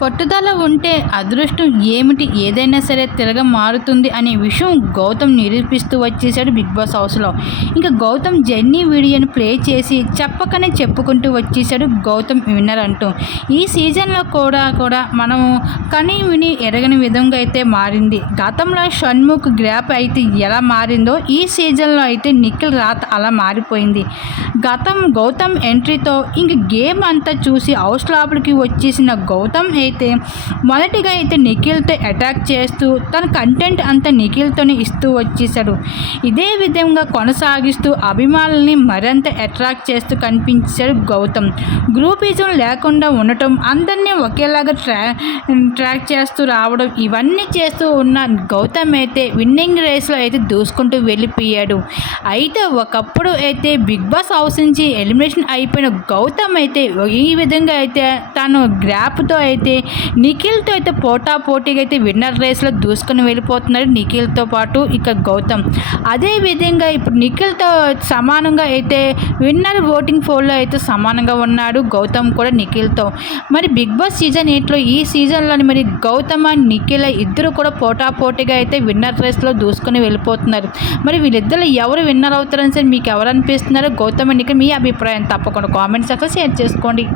పట్టుదల ఉంటే అదృష్టం ఏమిటి? ఏదైనా సరే తిరగ మారుతుంది అనే విషయం గౌతమ్ నిరూపిస్తూ వచ్చేసాడు బిగ్ బాస్ హౌస్లో. ఇంకా గౌతమ్ జెన్నీ వీడియోని ప్లే చేసి చెప్పకనే చెప్పుకుంటూ వచ్చేసాడు గౌతమ్ విన్నర్ అంటూ. ఈ సీజన్లో కూడా కూడా మనము కని విని ఎరగని విధంగా అయితే మారింది. గతంలో షణ్ముఖ్ గ్రాప్ అయితే ఎలా మారిందో ఈ సీజన్లో అయితే నిఖిల్ రాత్ అలా మారిపోయింది. గతం గౌతమ్ ఎంట్రీతో ఇంక గేమ్ అంతా చూసి హౌస్ లోపలికి వచ్చేసిన గౌతమ్ అయితే మొదటిగా అయితే నిఖిల్తో అటాక్ చేస్తూ తన కంటెంట్ అంతా నిఖిల్తోనే ఇస్తూ వచ్చేసాడు ఇదే విధంగా కొనసాగిస్తూ అభిమానుల్ని మరింత అట్రాక్ట్ చేస్తూ కనిపించాడు గౌతమ్. గ్రూపిజం లేకుండా ఉండటం అందరినీ ఒకేలాగా ట్రా ట్రాక్ చేస్తూ రావడం ఇవన్నీ చేస్తూ ఉన్న గౌతమ్ అయితే విన్నింగ్ రేస్లో అయితే దూసుకుంటూ వెళ్ళిపోయాడు. అయితే ఒకప్పుడు అయితే బిగ్ బాస్ హౌస్ నుంచి ఎలిమినేషన్ అయిపోయిన గౌతమ్ అయితే ఈ విధంగా అయితే తను గ్రాప్తో అయితే నిఖిల్తో అయితే పోటా పోటీగా అయితే విన్నర్ రేస్లో దూసుకొని వెళ్ళిపోతున్నాడు నిఖిల్తో పాటు ఇక గౌతమ్. అదే విధంగా ఇప్పుడు నిఖిల్తో సమానంగా అయితే విన్నర్ ఓటింగ్ ఫోల్లో అయితే సమానంగా ఉన్నాడు గౌతమ్ కూడా నిఖిల్తో. మరి బిగ్ బాస్ సీజన్ ఎయిట్లో ఈ సీజన్లోని మరి గౌతమ్ అండ్ నిఖిల్ ఇద్దరు కూడా పోటా పోటీగా అయితే విన్నర్ రేస్లో దూసుకొని వెళ్ళిపోతున్నారు. మరి వీళ్ళిద్దరు ఎవరు విన్నర్ అవుతారని సరే మీకు ఎవరు అనిపిస్తున్నారో? గౌతమ్ అండ్ నిఖిల్ మీ అభిప్రాయం తప్పకుండా కామెంట్స్ అక్కడ షేర్ చేసుకోండి.